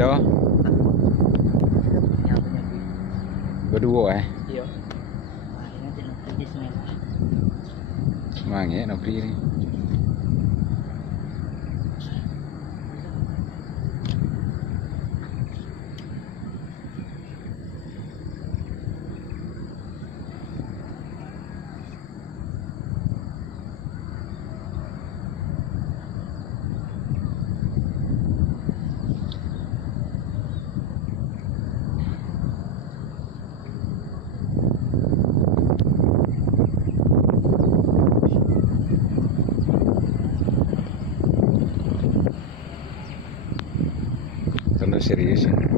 kilo? Berdua Iya. Nanti nak pergi semen. Mang ya, no free ni. Serius.